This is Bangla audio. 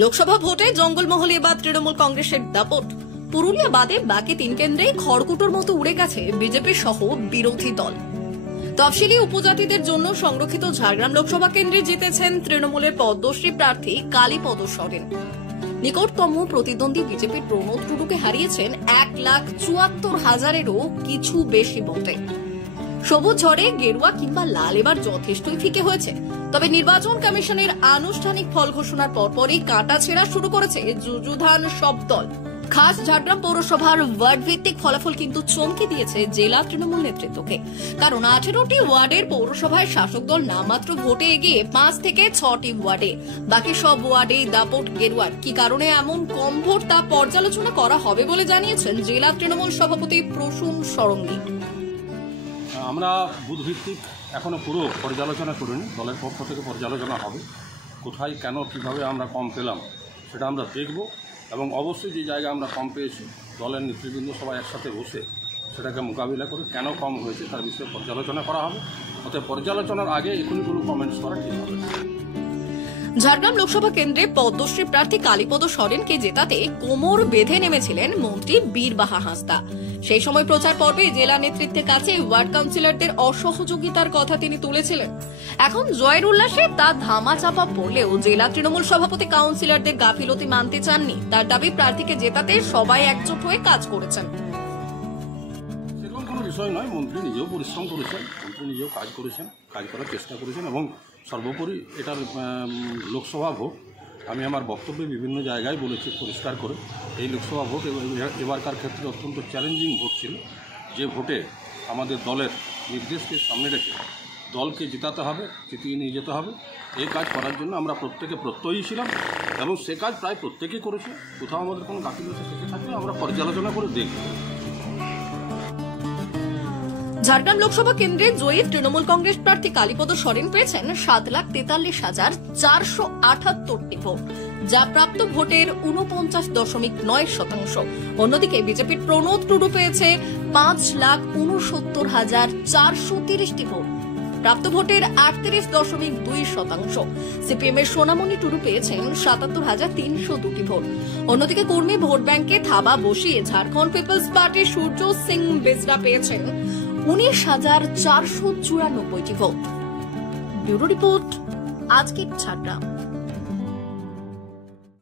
লোকসভা ভোটে জঙ্গলমহলে এবার তৃণমূল কংগ্রেসের দাপট। পুরুলিয়া বাদে বাকি 3 কেন্দ্রে খড়কুটোর মতো উড়ে গেছে বিজেপি সহ বিরোধী দল। তফসিলি উপজাতিদের জন্য সংরক্ষিত ঝাড়গ্রাম লোকসভা কেন্দ্রে জিতেছেন তৃণমূলের পদ্মশ্রী প্রার্থী কালীপদ সরেন। নিকটতম প্রতিদ্বন্দ্বী বিজেপির প্রণোদ টুডুকে হারিয়েছেন 1,74,000-এরও কিছু বেশি ভোটে। সবুজ ঝড়ে গেরুয়া কিংবা লাল এবার যথেষ্টই ফিকে হয়েছে। তবে নির্বাচন কমিশনের আনুষ্ঠানিক ফল ঘোষণার পরপরই কাঁটা ছেঁড়া শুরু করেছে যুযুধান সব দল। খাস ঝাড়গ্রাম পৌরসভার ওয়ার্ড ভিত্তিক ফলাফল কিন্তু চমকে দিয়েছে জেলা তৃণমূল নেতৃত্বকে। কারণ 18টি ওয়ার্ডের পৌরসভায় শাসক দল নামমাত্র ভোটে এগিয়ে 5 থেকে 6টি ওয়ার্ডে। বাকি সব ওয়ার্ডেই দাপট গেরুয়ার। কি কারণে এমন কম ভোট তা পর্যালোচনা করা হবে বলে জানিয়েছেন জেলা তৃণমূল সভাপতি প্রসূন সরঙ্গী। আমরা বুথ ভিত্তিক এখনো পুরো পর্যালোচনা করিনি, দলের পক্ষ থেকে পর্যালোচনা হবে। কোথায় কেন কিভাবে আমরা কম পেলাম সেটা আমরা দেখব, এবং অবশ্যই যে জায়গায় আমরা কম পেয়েছি দলের নেতৃবৃন্দ সবাই একসাথে বসে সেটাকে মোকাবিলা করে কেন কম হয়েছে তার বিষয়ে পর্যালোচনা করা হবে। অতএব পর্যালোচনার আগে এখনই কোনো কমেন্টস করা ঠিক হবে। ঝাড়গ্রাম লোকসভা কেন্দ্রে পদ্মশ্রী প্রার্থী কালীপদ সরেনকে জেতাতে কোমর বেঁধে নেমেছিলেন মন্ত্রী বীরবাহা হাঁসদা। সেই সময় প্রচার পর্বে জেলা নেতৃত্বের কাছে ওয়ার্ড কাউন্সিলরদের অসহযোগিতার কথা তিনি তুলেছিলেন। এখন জয়ের উল্লাসে তা ধামাচাপা পড়লেও জেলা তৃণমূল সভাপতি কাউন্সিলরদের গাফিলতি মানতে চাননি। তার দাবি প্রার্থীকে জেতাতে সবাই একজোট হয়ে কাজ করেছেন। সেরকম কোনো বিষয় নয়, মন্ত্রী নিজেও পরিশ্রম করেছেন, মন্ত্রী নিজেও কাজ করেছেন, কাজ করার চেষ্টা করেছেন, এবং সর্বোপরি এটার লোকসভা ভোট আমি আমার বক্তব্যে বিভিন্ন জায়গায় বলেছি পরিষ্কার করে, এই লোকসভা ভোট এবারকার ক্ষেত্রে অত্যন্ত চ্যালেঞ্জিং ভোট ছিল। যে ভোটে আমাদের দলের নির্দেশকে সামনে রেখে দলকে জেতাতে হবে, জিতিয়ে নিয়ে যেতে হবে, এই কাজ করার জন্য আমরা প্রত্যেকে প্রত্যয়ী ছিলাম, এবং সে কাজ প্রায় প্রত্যেকেই করেছে। কোথাও আমাদের কোনো গাফিলতি থেকে থাকলে আমরা পর্যালোচনা করে দেখব। ঝাড়গ্রাম লোকসভা কেন্দ্রে জয়ী তৃণমূল কংগ্রেস প্রার্থী কালীপদ সরেন পেয়েছেন 7,43,478টি ভোট, যা প্রাপ্ত ভোটের 49.9%। অন্যদিকে বিজেপির প্রণোদ টুডু পেয়েছে 5,69,430টি ভোট, প্রাপ্ত ভোটের 38.2%। সিপিএম এর সোনামণি টুডু পেয়েছেন 77,302টি ভোট। অন্যদিকে কর্মী ভোট ব্যাংকে থাবা বসিয়ে ঝাড়খণ্ড পিপলস পার্টির সূর্য সিং বেজরা পেয়েছেন 19,494টি ভোট। ব্যুরো রিপোর্ট, আজকের ঝাড়গ্রাম।